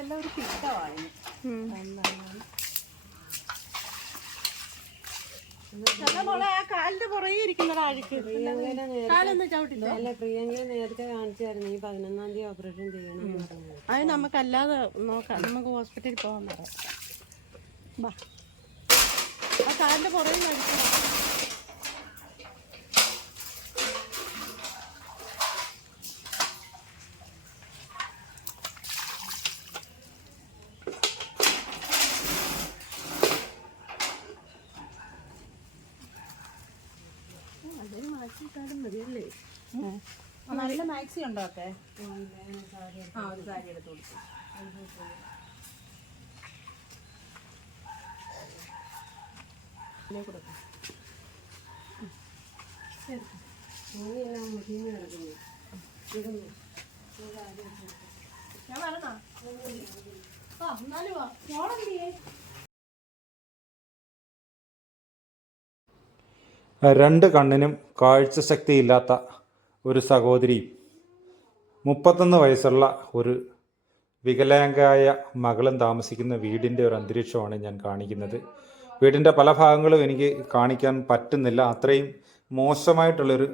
ഇതെല്ലാം ഒരു പിത്തമാണ് ആ കാലിന്റെ പുറകെ ഇരിക്കുന്നതാ അഴുക്ക്. കാലൊന്നും ചവിട്ടില്ല അല്ല പ്രിയങ്ക നേരത്തെ കാണിച്ചായിരുന്നു ഈ പതിനൊന്നാം തീയതി ഓപ്പറേഷൻ ചെയ്യണം അത് നമുക്കല്ലാതെ നോക്കാം. നമുക്ക് ഹോസ്പിറ്റലിൽ പോകാൻ പറയാം. ആ കാലിന്റെ പുറകെ അടിക്കണം മാക്സി ഉണ്ടാക്കേ ആ ഒരു സാരി എടുത്ത് ഞാൻ വരണോ? വാ. രണ്ട് കണ്ണിനും കാഴ്ച ശക്തിയില്ലാത്ത ഒരു സഹോദരിയും മുപ്പത്തൊന്ന് വയസ്സുള്ള ഒരു വികലാംഗായ മകളും താമസിക്കുന്ന വീടിന്റെ ഒരു അന്തരീക്ഷമാണ് ഞാൻ കാണിക്കുന്നത്. വീടിന്റെ പല ഭാഗങ്ങളും എനിക്ക് കാണിക്കാൻ പറ്റുന്നില്ല. അത്രയും മോശമായിട്ടുള്ളൊരു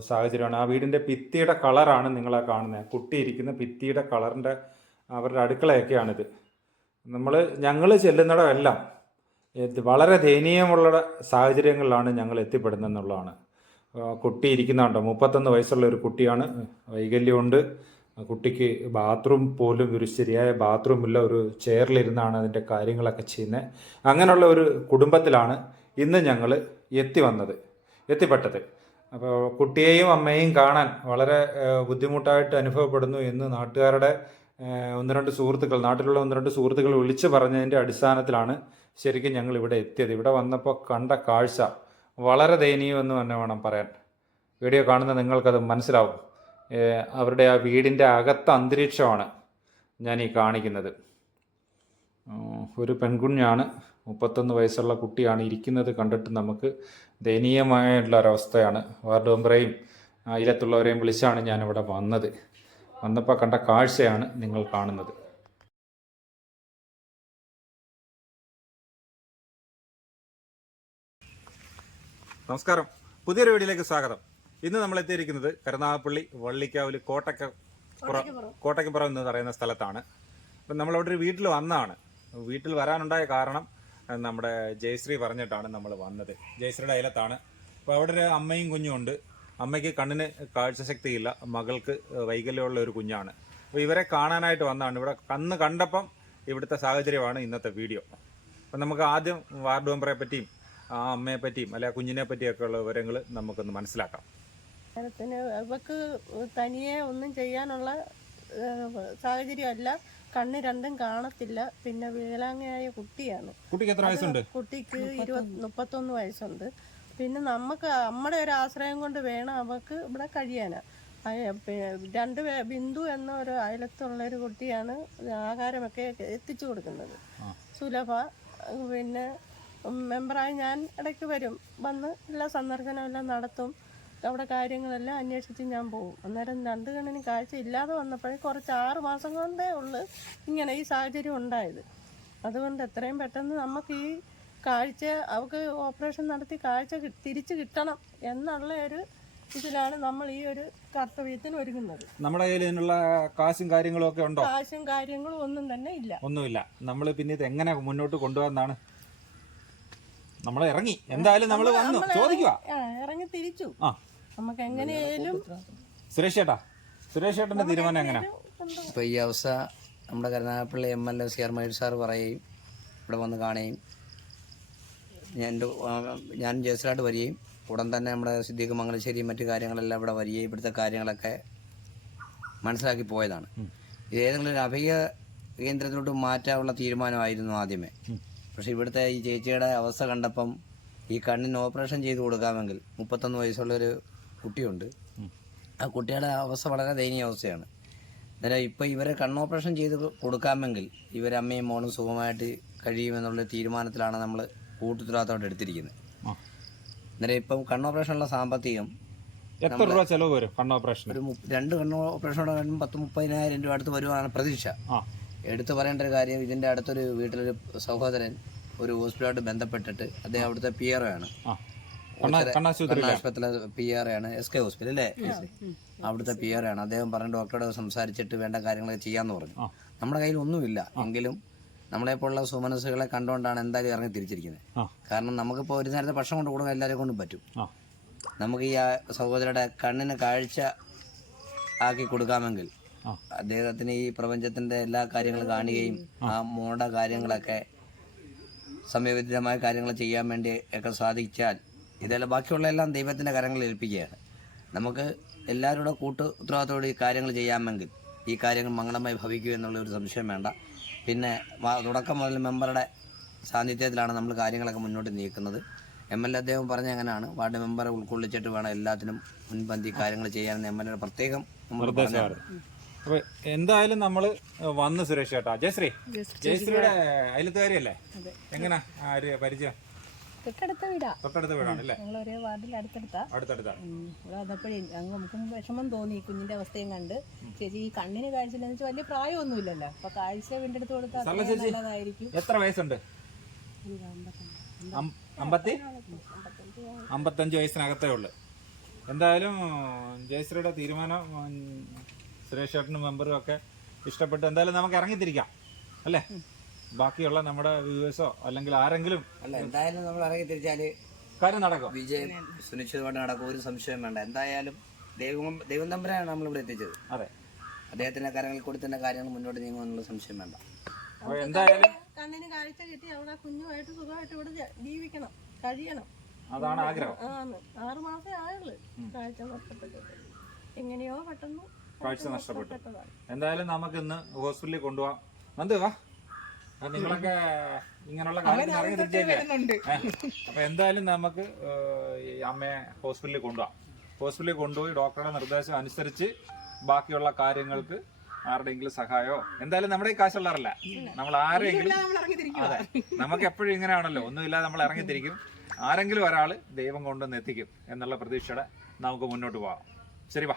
സാഹചര്യമാണ്. ആ വീടിന്റെ ഭിത്തിയുടെ കളറാണ് നിങ്ങളാ കാണുന്നത് കുട്ടിയിരിക്കുന്ന ഭിത്തിയുടെ കളറിന്റെ അവരുടെ അടുക്കളയൊക്കെയാണിത്. നമ്മൾ ഞങ്ങൾ ചെല്ലുന്നിടമെല്ലാം വളരെ ദയനീയമുള്ള സാഹചര്യങ്ങളിലാണ് ഞങ്ങൾ എത്തിപ്പെടുന്നത് എന്നുള്ളതാണ് ആ, കുട്ടി ഇരിക്കുന്നുണ്ടോ മുപ്പത്തൊന്ന് വയസ്സുള്ള ഒരു കുട്ടിയാണ്. വൈകല്യമുണ്ട്. കുട്ടിക്ക് ബാത്റൂം പോലും ഒരു ശരിയായ ബാത്റൂമില്ല ഒരു ചെയറിലിരുന്നാണ് അതിന്റെ കാര്യങ്ങളൊക്കെ ചെയ്യുന്നത്. അങ്ങനെയുള്ള ഒരു കുടുംബത്തിലാണ് ഇന്ന് ഞങ്ങൾ എത്തി വന്നത് എത്തിപ്പെട്ടത്. അപ്പോൾ കുട്ടിയെയും അമ്മയെയും കാണാൻ വളരെ ബുദ്ധിമുട്ടായിട്ട് അനുഭവപ്പെടുന്നു എന്ന് നാട്ടുകാരുടെ ഒന്ന് രണ്ട് സുഹൃത്തുക്കൾ നാട്ടിലുള്ള ഒന്ന് രണ്ട് സുഹൃത്തുക്കൾ വിളിച്ചു പറഞ്ഞതിന്റെ അടിസ്ഥാനത്തിലാണ് ശരിക്കും ഞങ്ങൾ ഇവിടെ എത്തിയത്. ഇവിടെ വന്നപ്പോൾ കണ്ട കാഴ്ച വളരെ ദയനീയമെന്ന് തന്നെ വേണം പറയാൻ. വീഡിയോ കാണുന്ന നിങ്ങൾക്കത് മനസ്സിലാവും. അവരുടെ ആ വീടിന്റെ അകത്ത അന്തരീക്ഷമാണ് ഞാൻ ഈ കാണിക്കുന്നത്. ഒരു പെൺകുഞ്ഞാണ് മുപ്പത്തൊന്ന് വയസ്സുള്ള കുട്ടിയാണ് ഇരിക്കുന്നത് കണ്ടിട്ട് നമുക്ക് ദയനീയമായിട്ടുള്ള ഒരവസ്ഥയാണ്. വാർഡ് മെമ്പറേയും അയിലത്തുള്ളവരെയും വിളിച്ചാണ് ഞാനിവിടെ വന്നത്. വന്നപ്പോൾ കണ്ട കാഴ്ചയാണ് നിങ്ങൾ കാണുന്നത്. നമസ്കാരം. പുതിയൊരു വീഡിയോയിലേക്ക് സ്വാഗതം. ഇന്ന് നമ്മൾ എത്തിയിരിക്കുന്നത് കരുനാഗപ്പള്ളി വള്ളിക്കാവിൽ കോട്ടക്ക കോട്ടക്കപ്പുറം എന്ന് പറയുന്ന സ്ഥലത്താണ്. അപ്പം നമ്മളവിടെ ഒരു വീട്ടിൽ വന്നതാണ്. വീട്ടിൽ വരാനുണ്ടായ കാരണം നമ്മുടെ ജയശ്രീ പറഞ്ഞിട്ടാണ് നമ്മൾ വന്നത്. ജയശ്രീയുടെ അയലത്താണ്. അപ്പോൾ അവിടെ ഒരു അമ്മയും കുഞ്ഞും ഉണ്ട്. അമ്മയ്ക്ക് കണ്ണിന് കാഴ്ചശക്തിയില്ല. മകൾക്ക് വൈകല്യമുള്ള ഒരു കുഞ്ഞാണ്. അപ്പോൾ ഇവരെ കാണാനായിട്ട് വന്നതാണ്. ഇവിടെ കന്ന് കണ്ടപ്പം ഇവിടുത്തെ സാഹചര്യമാണ് ഇന്നത്തെ വീഡിയോ. അപ്പം നമുക്ക് ആദ്യം വാർഡ് മെമ്പറെ പറ്റിയും ആ അമ്മയെ പറ്റിയും അല്ലെ ആ കുഞ്ഞിനെ പറ്റിയൊക്കെ ഉള്ള വിവരങ്ങൾ നമുക്കൊന്ന് മനസ്സിലാക്കാം. നേരത്തിന് അവക്ക് തനിയെ ഒന്നും ചെയ്യാനുള്ള സാഹചര്യമല്ല. കണ്ണ് രണ്ടും കാണത്തില്ല. പിന്നെ വികലാംഗയായ കുട്ടിയാണ്. കുട്ടിക്ക് എത്ര വയസ്സുണ്ട്? കുട്ടിക്ക് ഇരുപത് മുപ്പത്തൊന്ന് വയസ്സുണ്ട്. പിന്നെ നമുക്ക് നമ്മുടെ ഒരു ആശ്രയം കൊണ്ട് വേണം അവക്ക് ഇവിടെ കഴിയാനാ. അയ- പി- രണ്ട് പേ- ബിന്ദു എന്ന ഒരു അയലത്തുള്ള ഒരു കുട്ടിയാണ് ആഹാരമൊക്കെ എത്തിച്ചു കൊടുക്കുന്നത്. സുലഭ പിന്നെ മെമ്പറായി ഞാൻ ഇടയ്ക്ക് വരും. വന്ന് എല്ലാ സന്ദർശനവും എല്ലാം നടത്തും. അവിടെ കാര്യങ്ങളെല്ലാം അന്വേഷിച്ച് ഞാൻ പോകും അന്നേരം രണ്ട് കണ്ണിന് കാഴ്ച ഇല്ലാതെ വന്നപ്പോഴേ കുറച്ച് ആറ് മാസം കൊണ്ടേ ഉള്ളു ഇങ്ങനെ ഈ സാഹചര്യം ഉണ്ടായത്. അതുകൊണ്ട് എത്രയും പെട്ടെന്ന് നമുക്ക് ഈ കാഴ്ച അവർക്ക് ഓപ്പറേഷൻ നടത്തി കാഴ്ച തിരിച്ച് തിരിച്ചു കിട്ടണം എന്നുള്ള ഒരു ഇതിലാണ് നമ്മൾ ഈ ഒരു കർത്തവ്യത്തിന് ഒരുങ്ങുന്നത്. നമ്മുടെ കയ്യിൽ ഇതിനുള്ള കാശും കാര്യങ്ങളും ഒക്കെ ഉണ്ടോ? കാശും കാര്യങ്ങളും ഒന്നും തന്നെ ഇല്ല. ഒന്നുമില്ല. നമ്മൾ പിന്നെ ഇത് എങ്ങനെ മുന്നോട്ട് കൊണ്ടുപോകാന്നാണ് നമ്മൾ ഇറങ്ങി. എന്തായാലും നമ്മൾ വന്നു. ചോദിക്കുക. ആ, ഇറങ്ങി തിരിച്ചു. ആ. നമുക്ക് എങ്ങനെയായാലും സുരേഷ് ചേട്ടാ സുരേഷ് ചേട്ടന്റെ തീരുമാനം എങ്ങനെയാ? ഇപ്പൊ ഈ അവസ്ഥ നമ്മുടെ Karunagappally M L A C R Mahesh sir പറയുകയും ഇവിടെ വന്ന് കാണുകയും ഞാൻ ഞാൻ ജയസിലായിട്ട് വരികയും ഉടൻ തന്നെ നമ്മുടെ സിദ്ദീഖ് മംഗലശ്ശേരി മറ്റു കാര്യങ്ങളെല്ലാം ഇവിടെ വരികയും ഇവിടുത്തെ കാര്യങ്ങളൊക്കെ മനസ്സിലാക്കി പോയതാണ്. ഇത് ഏതെങ്കിലും ഒരു അഭയ കേന്ദ്രത്തിലോട്ട് മാറ്റാനുള്ള തീരുമാനമായിരുന്നു ആദ്യമേ. പക്ഷെ ഇവിടുത്തെ ഈ ചേച്ചിയുടെ അവസ്ഥ കണ്ടപ്പം ഈ കണ്ണിന് ഓപ്പറേഷൻ ചെയ്ത് കൊടുക്കാമെങ്കിൽ മുപ്പത്തൊന്ന് വയസ്സുള്ളൊരു കുട്ടിയുണ്ട്. ആ കുട്ടിയുടെ അവസ്ഥ വളരെ ദയനീയ അവസ്ഥയാണ്. അന്നേരം ഇപ്പം ഇവരെ കണ്ണ് ഓപ്പറേഷൻ ചെയ്ത് കൊടുക്കാമെങ്കിൽ ഇവരമ്മയും മോളും സുഖമായിട്ട് കഴിയുമെന്നുള്ള തീരുമാനത്തിലാണ് നമ്മൾ കൂട്ടുത്തരവാദിത്തമായിട്ട് എടുത്തിരിക്കുന്നത്. അന്നേരം ഇപ്പം കണ്ണ് ഓപ്പറേഷനുള്ള സാമ്പത്തികം എത്ര രൂപ ചെലവ് വരും കണ്ണ് ഓപ്പറേഷൻ ഒരു രണ്ട് കണ്ണ് ഓപ്പറേഷനോട് വരുമ്പോൾ പത്ത് മുപ്പതിനായിരം രൂപ അടുത്ത് വരുവാണ് പ്രതീക്ഷ. എടുത്തു പറയേണ്ട ഒരു കാര്യം ഇതിന്റെ അടുത്തൊരു വീട്ടിലൊരു സഹോദരൻ ഒരു ഹോസ്പിറ്റലായിട്ട് ബന്ധപ്പെട്ടിട്ട് അദ്ദേഹം അവിടുത്തെ പി ആർ ആണ്. ആശുപത്രിയിലെ? പി ആർ ആണ് എസ് കെ ഹോസ്പിറ്റൽ അല്ലേ? അവിടുത്തെ പി ആർ ആണ്. അദ്ദേഹം പറഞ്ഞ ഡോക്ടറോട് സംസാരിച്ചിട്ട് വേണ്ട കാര്യങ്ങളൊക്കെ ചെയ്യാന്ന് പറഞ്ഞു. നമ്മുടെ കയ്യിൽ ഒന്നുമില്ല. എങ്കിലും നമ്മളെപ്പോലുള്ള സുമനസ്സുകളെ കണ്ടുകൊണ്ടാണ് എന്തായാലും ഇറങ്ങി തിരിച്ചിരിക്കുന്നത്. കാരണം നമുക്കിപ്പോൾ ഒരു നേരത്തെ ഭക്ഷണം കൊണ്ട് കൊടുക്കാൻ എല്ലാവരെയും കൊണ്ടും പറ്റും. നമുക്ക് ഈ ആ സഹോദരയുടെ കണ്ണിന് കാഴ്ച ആക്കി കൊടുക്കാമെങ്കിൽ. അദ്ദേഹത്തിന് ഈ പ്രപഞ്ചത്തിന്റെ എല്ലാ കാര്യങ്ങളും കാണുകയും ആ മോടെ കാര്യങ്ങളൊക്കെ സമയബന്ധിതമായ കാര്യങ്ങൾ ചെയ്യാൻ വേണ്ടി ഒക്കെ സാധിച്ചാൽ ഇതെല്ലാം ബാക്കിയുള്ള എല്ലാം ദൈവത്തിന്റെ കരങ്ങളിൽ ഏൽപ്പിക്കുകയാണ്. നമുക്ക് എല്ലാവരുടെ കൂട്ട് ഉത്തരവാദിത്തോടെ ഈ കാര്യങ്ങൾ ചെയ്യാമെങ്കിൽ ഈ കാര്യങ്ങൾ മംഗളമായി ഭവിക്കൂ എന്നുള്ള ഒരു സംശയം വേണ്ട. പിന്നെ തുടക്കം മുതൽ മെമ്പറുടെ സാന്നിധ്യത്തിലാണ് നമ്മൾ കാര്യങ്ങളൊക്കെ മുന്നോട്ട് നീക്കുന്നത്. എം എൽ എ അദ്ദേഹം പറഞ്ഞ അങ്ങനെയാണ്. വാർഡ് മെമ്പറെ ഉൾക്കൊള്ളിച്ചിട്ട് വേണം എല്ലാത്തിനും മുൻപന്തി കാര്യങ്ങൾ ചെയ്യാൻ എം എൽ എ പ്രത്യേകം അപ്പൊ എന്തായാലും നമ്മൾ വന്ന് സുരേഷ് ചേട്ടാ. ജയശ്രീ. ജയശ്രീയുടെ അയലത്തുകാരിയല്ലേ എങ്ങനാ? ആര് പരിചയം. തൊട്ടടുത്ത വീടാ. തൊട്ടടുത്ത വീടാണ് അല്ലേ? ഞങ്ങൾ ഒരേ വാർഡിൽ അടുത്തടുത്താ. അടുത്തടുത്താ. ഇവിടെ വന്നപ്പോഴേ അങ്ങ് നമുക്കും വിഷമം തോന്നി കുഞ്ഞിന്റെ അവസ്ഥയും കണ്ട്. ചേച്ചി ഈ കണ്ണിന് വെച്ചാൽ വലിയ പ്രായമൊന്നുമില്ലല്ലോ. അപ്പൊ കാഴ്ച വീണ്ടെടുത്ത് കൊടുത്താൽ നല്ലതായിരിക്കും. എത്ര വയസ്സുണ്ട്? അമ്പത്തി? അമ്പത്തഞ്ച് വയസ്സിനകത്തേ ഉള്ളു. എന്തായാലും ജയശ്രീയുടെ തീരുമാനം ഉം, സുരേഷ് ചേട്ടനും മെമ്പറും ഒക്കെ ഇഷ്ടപ്പെട്ട് എന്തായാലും നമുക്ക് ഇറങ്ങിത്തിരിക്കാം അല്ലേ? ബാക്കിയുള്ള നമ്മുടെ വ്യൂവേഴ്സോ അല്ലെങ്കിൽ ആരെങ്കിലും അല്ല എന്തായാലും നമ്മൾ ഇറങ്ങി തിരിച്ചാൽ കാര്യം നടക്കും. വിജയം സുനിശ്ചിതമായിട്ട് നടക്കും ഒരു സംശയം വേണ്ട. എന്തായാലും ദൈവം ദൈവം തമ്പരാണ് നമ്മളിവിടെ എത്തിച്ചത്. അതെ. അദ്ദേഹത്തിന്റെ കരങ്ങളിൽ കൂടി തന്നെ കാര്യങ്ങൾ മുന്നോട്ട് നീങ്ങുമെന്നുള്ള സംശയം വേണ്ട. അപ്പൊ എന്തായാലും കണ്ണിന് കാഴ്ച കിട്ടി അവിടെ കുഞ്ഞുമായിട്ട് സുഖമായിട്ട് ഇവിടെ ജീവിക്കണം കഴിയണം. അതാണ് ആഗ്രഹം. ആറുമാസേ ആറ് മാസേ ആയുള്ളു കാഴ്ച നഷ്ടപ്പെട്ടിട്ട്. എങ്ങനെയോ പെട്ടെന്ന്. കാഴ്ച നഷ്ടപ്പെട്ടു. എന്തായാലും നമുക്ക് ഇന്ന് ഹോസ്പിറ്റലിൽ കൊണ്ടുപോവാം. നന്ദു വാ. നിങ്ങളൊക്കെ ഇങ്ങനെയുള്ള കാര്യങ്ങൾ അപ്പൊ എന്തായാലും നമുക്ക് അമ്മയെ ഹോസ്പിറ്റലിൽ കൊണ്ടുപോവാം. ഹോസ്പിറ്റലിൽ കൊണ്ടുപോയി ഡോക്ടറുടെ നിർദ്ദേശം അനുസരിച്ച് ബാക്കിയുള്ള കാര്യങ്ങൾക്ക് ആരുടെയെങ്കിലും സഹായമോ? എന്തായാലും നമ്മുടെ ഈ കാശുള്ളവരല്ല. നമ്മൾ ആരെങ്കിലും അതെ. നമുക്ക് എപ്പോഴും ഇങ്ങനെയാണല്ലോ. ഒന്നുമില്ലാതെ നമ്മൾ ഇറങ്ങിത്തിരിക്കും. ആരെങ്കിലും ഒരാൾ ദൈവം കൊണ്ടുവന്ന് എത്തിക്കും എന്നുള്ള പ്രതീക്ഷയുടെ നമുക്ക് മുന്നോട്ട് പോവാം. ശരി വാ.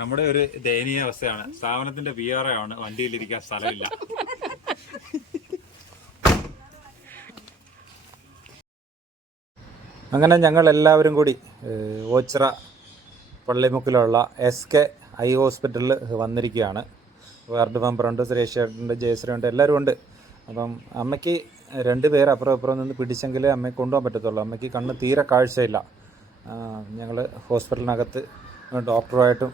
നമ്മുടെ ഒരു ദയനീയ അവസ്ഥയാണ്. സ്ഥാപനത്തിന്റെ പി ആർ ആണ്. വണ്ടിയിലിരിക്കാൻ സ്ഥലമില്ല. അങ്ങനെ ഞങ്ങൾ എല്ലാവരും കൂടി ഓച്ചിറ പള്ളിമുക്കിലുള്ള എസ് കെ ഐ ഹോസ്പിറ്റലിൽ വന്നിരിക്കുകയാണ്. വാർഡ് മെമ്പറുണ്ട് സുരേഷ് ചേട്ടനുണ്ട് ജയശ്രീ ഉണ്ട് എല്ലാവരും ഉണ്ട്. അപ്പം അമ്മയ്ക്ക് രണ്ട് പേര് അപ്പുറം അപ്പുറം നിന്ന് പിടിച്ചെങ്കിലേ അമ്മയെ കൊണ്ടുപോകാൻ പറ്റത്തുള്ളൂ. അമ്മയ്ക്ക് കണ്ണ് തീരെ കാഴ്ചയില്ല. ഞങ്ങൾ ഹോസ്പിറ്റലിനകത്ത് ഡോക്ടറുമായിട്ടും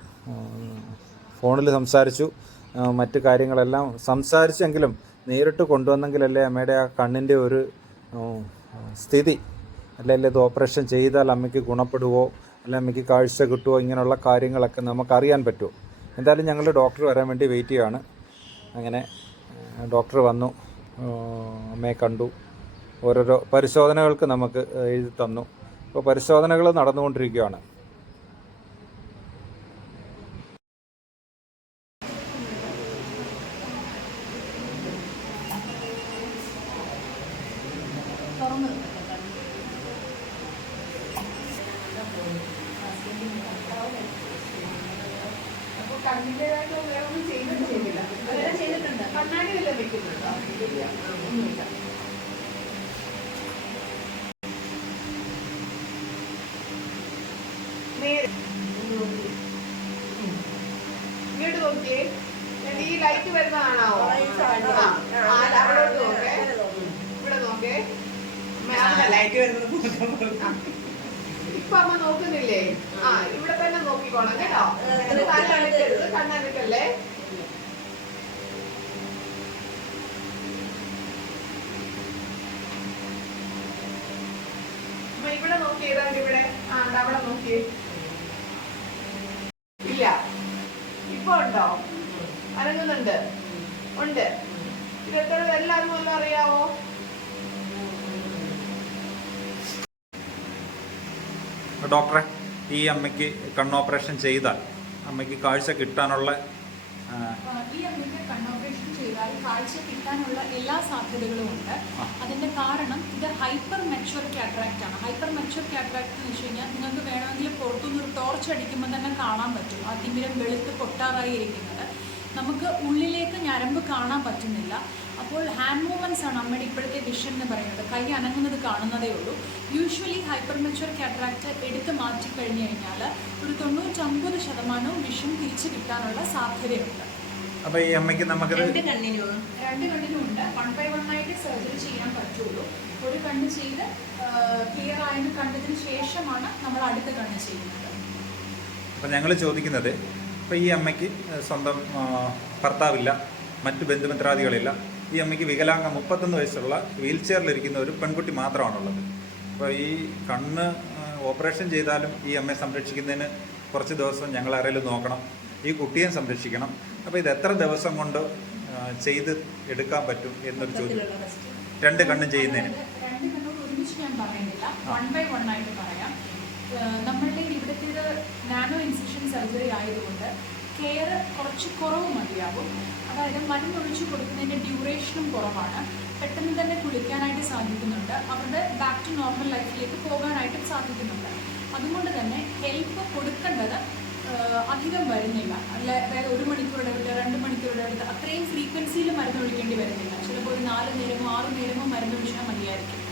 ഫോണിൽ സംസാരിച്ചു. മറ്റു കാര്യങ്ങളെല്ലാം സംസാരിച്ചെങ്കിലും നേരിട്ട് കൊണ്ടുവന്നെങ്കിലല്ലേ അമ്മയുടെ ആ കണ്ണിന്റെ ഒരു സ്ഥിതി അല്ലെങ്കിൽ ഇത് ഓപ്പറേഷൻ ചെയ്താൽ അമ്മയ്ക്ക് ഗുണപ്പെടുവോ അല്ലെങ്കിൽ അമ്മയ്ക്ക് കാഴ്ച കിട്ടുമോ ഇങ്ങനെയുള്ള കാര്യങ്ങളൊക്കെ നമുക്കറിയാൻ പറ്റുമോ എന്തായാലും ഞങ്ങൾ ഡോക്ടർ വരാൻ വേണ്ടി വെയിറ്റ് ചെയ്യുകയാണ്. അങ്ങനെ ഡോക്ടർ വന്നു അമ്മയെ കണ്ടു. ഓരോരോ പരിശോധനകൾക്ക് നമുക്ക് എഴുതി തന്നു. അപ്പോൾ പരിശോധനകൾ നടന്നുകൊണ്ടിരിക്കുകയാണ്. ഇങ്ങോട്ട് നോക്കിയേ. ഈ ലൈറ്റ് വരുന്നതാണോ ആ, ആ, അവിടോട്ട് നോക്കേ ഇവിടെ നോക്കേ ലൈറ്റ് വരുന്നത് ഇപ്പൊ അമ്മ നോക്കുന്നില്ലേ? ആ ഇവിടെ തന്നെ നോക്കിക്കോണം കേട്ടോ. കണ്ണനക്കരുത് കണ്ണനക്കല്ലേ അമ്മ ഇവിടെ നോക്കിയേ ഇതാണ്ട് ഇവിടെ? ആ അവിടെ നോക്കിയേ ഇല്ല. ഇപ്പൊ ഉണ്ടോ? അനങ്ങുന്നുണ്ട്. ഉണ്ട്. ഇത് എത്ര എല്ലാവർക്കും ഒന്നും അറിയാവോ? ഡോക്ടറെ ഈ അമ്മയ്ക്ക് കണ്ണ് ഓപ്പറേഷൻ ചെയ്താൽ അമ്മയ്ക്ക് കാഴ്ച കിട്ടാനുള്ള ഈ അമ്മയ്ക്ക് കണ്ണോപ്പറേഷൻ ചെയ്താൽ കാഴ്ച കിട്ടാനുള്ള എല്ലാ സാധ്യതകളും ഉണ്ട്. അതിന്റെ കാരണം ഇത് ഹൈപ്പർ മെച്ചുവർ കാറ്ററാക്ട് ആണ്. ഹൈപ്പർ മെച്ചുവർ കാറ്ററാക്ട് എന്ന് വെച്ച് കഴിഞ്ഞാൽ നിങ്ങൾക്ക് വേണമെങ്കിൽ പുറത്തുനിന്ന് ഒരു ടോർച്ച് അടിക്കുമ്പോൾ തന്നെ കാണാൻ പറ്റും. ആ തിമിരം വെളുത്ത് പൊട്ടാറായി ഇരിക്കുന്നത്. നമുക്ക് ഉള്ളിലേക്ക് ഞരമ്പ് കാണാൻ പറ്റുന്നില്ല. അപ്പോൾ ഹാൻഡ് മൂവ്മെന്റ്സ് ആണ് അമ്മയുടെ ഇപ്പോഴത്തെ വിഷൻ എന്ന് പറയുന്നത്. കൈ അനങ്ങുന്നത് കാണുന്നതേ ഉള്ളൂ. യൂഷ്വലി ഹൈപ്പർ മെച്ചുവർ കാറ്ററാക്റ്റ് എടുത്ത് മാറ്റി കഴിഞ്ഞു കഴിഞ്ഞാൽ ഒരു തൊണ്ണൂറ്റൊമ്പത് ശതമാനവും വിഷൻ തിരിച്ചു കിട്ടാനുള്ള സാധ്യതയുണ്ട്. അപ്പൊ ഈ അമ്മയ്ക്ക് നമുക്ക് രണ്ട് കണ്ണിനും രണ്ട് കണ്ണിനും ഉണ്ട്. വൺ ബൈ വൺ ആയിട്ട് സർജറി ചെയ്യാൻ പറ്റുള്ളൂ. ഒരു കണ്ണ് ചെയ്ത് ക്ലിയർ ആയെന്ന് കണ്ടതിന് ശേഷമാണ് നമ്മൾ അടുത്ത കണ്ണ് ചെയ്യുന്നത്. അപ്പോൾ ഞങ്ങൾ ചോദിക്കുന്നത് ഇപ്പം ഈ അമ്മയ്ക്ക് സ്വന്തം ഭർത്താവില്ല മറ്റു ബന്ധുമിത്രാദികളില്ല ഈ അമ്മയ്ക്ക് വികലാംഗം മുപ്പത്തൊന്ന് വയസ്സുള്ള വീൽ ചെയറിലിരിക്കുന്ന ഒരു പെൺകുട്ടി മാത്രമാണുള്ളത്. അപ്പോൾ ഈ കണ്ണ് ഓപ്പറേഷൻ ചെയ്താലും ഈ അമ്മയെ സംരക്ഷിക്കുന്നതിന് കുറച്ച് ദിവസം ഞങ്ങൾ ആരെങ്കിലും നോക്കണം ഈ കുട്ടിയെ സംരക്ഷിക്കണം. അപ്പോൾ ഇത് എത്ര ദിവസം കൊണ്ട് ചെയ്ത് എടുക്കാൻ പറ്റും എന്നൊരു ചോദ്യം. രണ്ട് കണ്ണും ചെയ്യുന്നതിന്. നമ്മളുടെ ഇവിടുത്തെ നാനോ ഇൻസിഷൻ സർജറി ആയതുകൊണ്ട് കെയർ കുറച്ച് കുറവ് മതിയാവും അതായത് മരുന്നൊഴിച്ച് കൊടുക്കുന്നതിന്റെ ഡ്യൂറേഷനും കുറവാണ്. പെട്ടെന്ന് തന്നെ കുളിക്കാനായിട്ട് സാധിക്കുന്നുണ്ട്. അവരുടെ ബാക്ക് ടു നോർമൽ ലൈഫിലേക്ക് പോകാനായിട്ട് സാധിക്കുന്നുണ്ട്. അതുകൊണ്ട് തന്നെ ഹെൽപ്പ് കൊടുക്കേണ്ടത് അധികം വരുന്നില്ല. അല്ല അതായത് ഒരു മണിക്കൂർ ഇടവിട്ട് രണ്ട് മണിക്കൂർ ഇടവിട്ട് അത്രയും ഫ്രീക്വൻസിയിൽ മരുന്ന് ഒഴിക്കേണ്ടി വരുന്നില്ല. ചിലപ്പോൾ ഒരു നാല് നേരമോ ആറ് നേരമോ മരുന്ന് ഒഴിച്ചാൽ മതിയായിരിക്കും.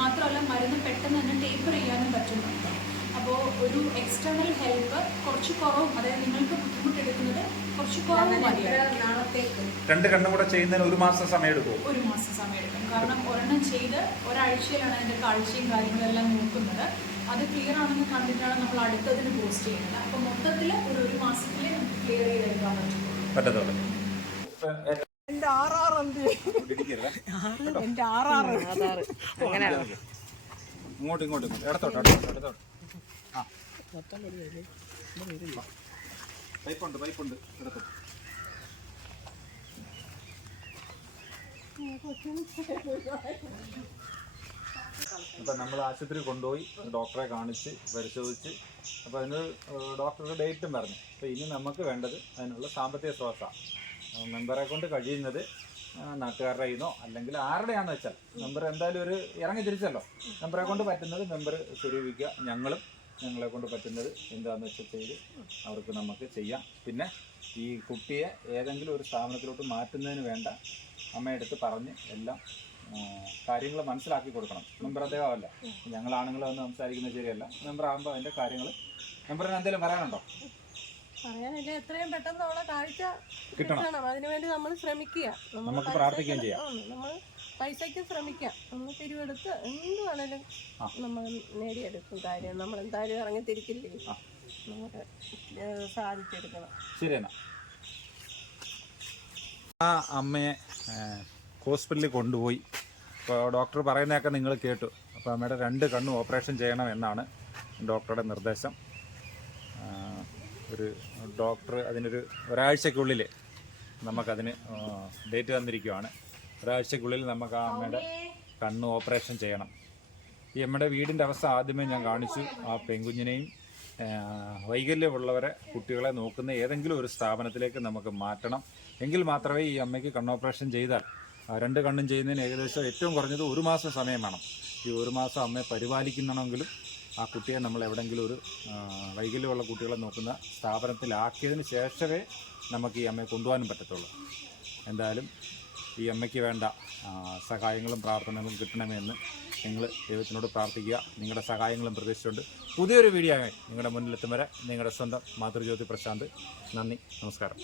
മാത്രമല്ല മരുന്ന് പെട്ടെന്ന് തന്നെ ടേപ്പർ ചെയ്യാനും പറ്റുന്നുണ്ട്. അപ്പോൾ ഒരു എക്സ്റ്റേണൽ ഹെൽപ്പ് കുറച്ച് കുറവും അതായത് നിങ്ങൾക്ക് ബുദ്ധിമുട്ടെടുക്കുന്നത് കുറച്ച് കുറവ് മതിയായിരിക്കും നാളത്തേക്ക് രണ്ട് കണ്ണും കൂടെ ചെയ്യുന്നതിന് ഒരു മാസം സമയം എടുക്കും ഒരു മാസം സമയം എടുക്കും കാരണം ഒരെണ്ണം ചെയ്ത് ഒരാഴ്ചയിലാണ് അതിന്റെ കാഴ്ചയും കാര്യങ്ങളെല്ലാം നോക്കുന്നത്. അത് ക്ലിയർ ആണെന്ന് കണ്ടിട്ടാണ് നമ്മൾ അടുത്തതിന് പോസ്റ്റ് ചെയ്യുന്നത്. അപ്പൊ മൊത്തത്തിൽ ഒരു ഒരു മാസത്തിലേ നമുക്ക് ക്ലിയർ ചെയ്തെടുക്കാൻ പറ്റുള്ളൂ പറ്റത്തുള്ളൂ. എന്റെ ആറാറ് എന്ത് എന്റെ ആറാറ്. ഇങ്ങോട്ട് ഇങ്ങോട്ട് ഇങ്ങോട്ട്. ഇടത്തോട്ട് ഇടത്തോട്ട് ഇടത്തോട്ട്. ആ. പൈപ്പുണ്ട് പൈപ്പുണ്ട്. കിടക്കും അപ്പം നമ്മൾ ആശുപത്രി കൊണ്ടുപോയി ഡോക്ടറെ കാണിച്ച് പരിശോധിച്ച്. അപ്പോൾ അതിന് ഡോക്ടറുടെ ഡേറ്റും പറഞ്ഞു. അപ്പോൾ ഇനി നമുക്ക് വേണ്ടത് അതിനുള്ള സാമ്പത്തിക സ്രോതസ്സാണ് മെമ്പറെ കൊണ്ട് കഴിയുന്നത് നാട്ടുകാരുടെ കയ്യിൽ നിന്നോ അല്ലെങ്കിൽ ആരുടെയാണെന്ന് വെച്ചാൽ മെമ്പർ എന്തായാലും ഒരു ഇറങ്ങി തിരിച്ചല്ലോ. മെമ്പറെ കൊണ്ട് പറ്റുന്നത് മെമ്പർ സ്വരൂപിക്കുക ഞങ്ങളും ഞങ്ങളെ കൊണ്ട് പറ്റുന്നത് എന്താണെന്ന് വെച്ചാൽ ചെയ്ത് അവർക്ക് നമുക്ക് ചെയ്യാം. പിന്നെ ഈ കുട്ടിയെ ഏതെങ്കിലും ഒരു സ്ഥാപനത്തിലോട്ട് മാറ്റുന്നതിന് വേണ്ട അമ്മയെടുത്ത് പറഞ്ഞ് എല്ലാം കാര്യങ്ങൾ മനസ്സിലാക്കി കൊടുക്കണം. മെമ്പർ അദ്ദേഹമല്ല. ഞങ്ങളാണുങ്ങൾ വന്ന് സംസാരിക്കുന്നത് ശരിയല്ല. മെമ്പർ ആകുമ്പോൾ അതിന്റെ കാര്യങ്ങൾ മെമ്പറിന് എന്തെങ്കിലും പറയാനുണ്ടോ? പറയാനില്ല എത്രയും പെട്ടെന്ന് അവളെ കാഴ്ച കിട്ടണം. അതിനുവേണ്ടി നമ്മൾ ശ്രമിക്കുക. നമുക്ക് പ്രാർത്ഥിക്കുകയും ചെയ്യാം. നമ്മൾ പൈസയ്ക്ക് ശ്രമിക്കാം നമ്മൾ പിരിവെടുത്ത് എന്ത് വേണേലും നമ്മൾ നേടിയെടുക്കും കാര്യം. നമ്മൾ എന്തായാലും ഇറങ്ങി തിരിക്കില്ലേ? നമുക്ക് സാധിച്ചെടുക്കണം. ശരി എന്നാ. ആ അമ്മയെ ഹോസ്പിറ്റലിൽ കൊണ്ടുപോയി. ഇപ്പോൾ ഡോക്ടർ പറയുന്നതൊക്കെ നിങ്ങൾ കേട്ടു. അപ്പോൾ അമ്മയുടെ രണ്ട് കണ്ണും ഓപ്പറേഷൻ ചെയ്യണം എന്നാണ് ഡോക്ടറുടെ നിർദ്ദേശം. ഒരു ഡോക്ടർ അതിനൊരു ഒരാഴ്ചക്കുള്ളിൽ നമുക്കതിന് ഡേറ്റ് തന്നിരിക്കുവാണ്. ഒരാഴ്ചക്കുള്ളിൽ നമുക്ക് ആ അമ്മയുടെ കണ്ണ് ഓപ്പറേഷൻ ചെയ്യണം. ഈ അമ്മയുടെ വീടിന്റെ അവസ്ഥ ആദ്യമേ ഞാൻ കാണിച്ചു. ആ പെൺകുഞ്ഞിനെയും വൈകല്യമുള്ളവരെ കുട്ടികളെ നോക്കുന്ന ഏതെങ്കിലും ഒരു സ്ഥാപനത്തിലേക്ക് നമുക്ക് മാറ്റണം. എങ്കിൽ മാത്രമേ ഈ അമ്മയ്ക്ക് കണ്ണ് ഓപ്പറേഷൻ ചെയ്താൽ രണ്ട് കണ്ണും ചെയ്യുന്നതിന് ഏകദേശം ഏറ്റവും കുറഞ്ഞത് ഒരു മാസം സമയം വേണം. ഈ ഒരു മാസം അമ്മയെ പരിപാലിക്കണമെങ്കിലും ആ കുട്ടിയെ നമ്മൾ എവിടെയെങ്കിലും ഒരു വൈകല്യമുള്ള കുട്ടികളെ നോക്കുന്ന സ്ഥാപനത്തിലാക്കിയതിന് ശേഷമേ നമുക്ക് ഈ അമ്മയെ കൊണ്ടുപോകാനും പറ്റത്തുള്ളൂ. എന്തായാലും ഈ അമ്മയ്ക്ക് വേണ്ട സഹായങ്ങളും പ്രാർത്ഥനകളും കിട്ടണമെന്ന് നിങ്ങൾ ദൈവത്തിനോട് പ്രാർത്ഥിക്കുക. നിങ്ങളുടെ സഹായങ്ങളും പ്രതീക്ഷിച്ചുകൊണ്ട് പുതിയൊരു വീഡിയോ നിങ്ങളുടെ മുന്നിലെത്തും വരെ നിങ്ങളുടെ സ്വന്തം മാതൃജ്യോതി പ്രശാന്ത്. നന്ദി നമസ്കാരം.